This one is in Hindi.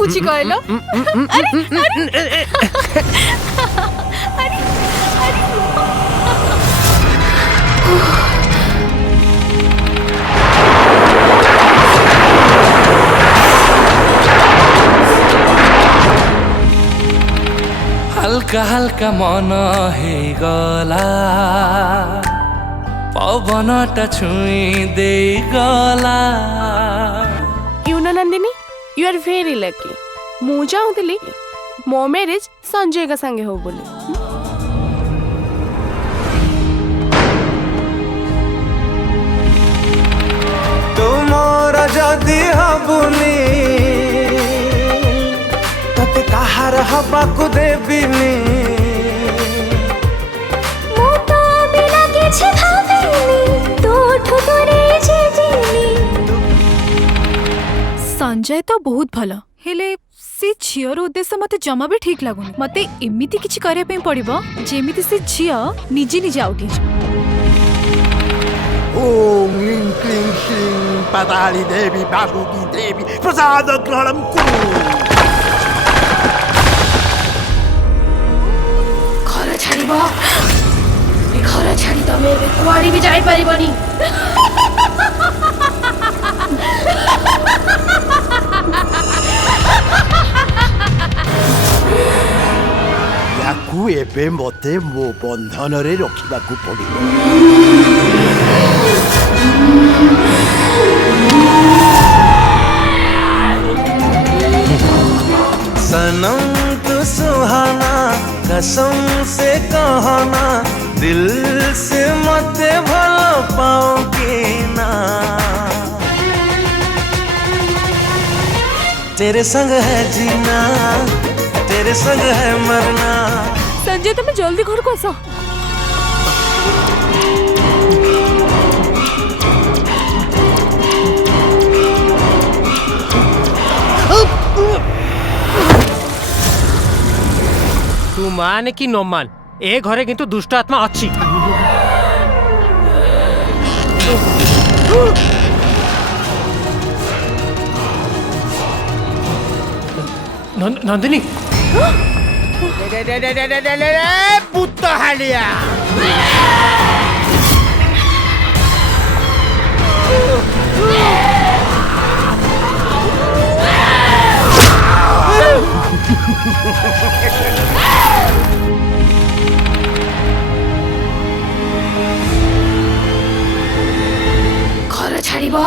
होची कहलो अरे अरे अरे हल्का हल्का मन हे गला पवनटा छुई दे गला you know Nandini you are very lucky मु चाहूली मो मैरिज संजय का संगे हो बोली तुमर जदि हबुनी तते कहार हवा को देबिनी मो तो बिना किछि भाबिनी तोठु करे जेजिनी संजय तो बहुत भल हेले से झीर उद्देश्य मते जमा भी ठीक लगुनी मते एमिति किछि करे पे पड़िबो जेमिति से झीर निजे निजे आउट हे ओम ह्रीं क्लीं श्रीं पाताली देवी वासुकी देवी प्रसाद ग्रहणं कुरु घर छाड़िबो ए घर छाड़ी तमे कुआड़ी भी जाई परिबनी याकू एबे मते मो बंधन रे रखिबाकू पड़िबो सनम तू सुहाना कसम से कहना दिल से मते भलो पाओगे ना तेरे संग है जीना तेरे संग है मरना संजय तुम्हें जल्दी घर को आसो तू मान कि न मान ए घरे किंतु दुष्ट आत्मा अच्छी नंदिनी पुत्त हालिया घर छाड़िबो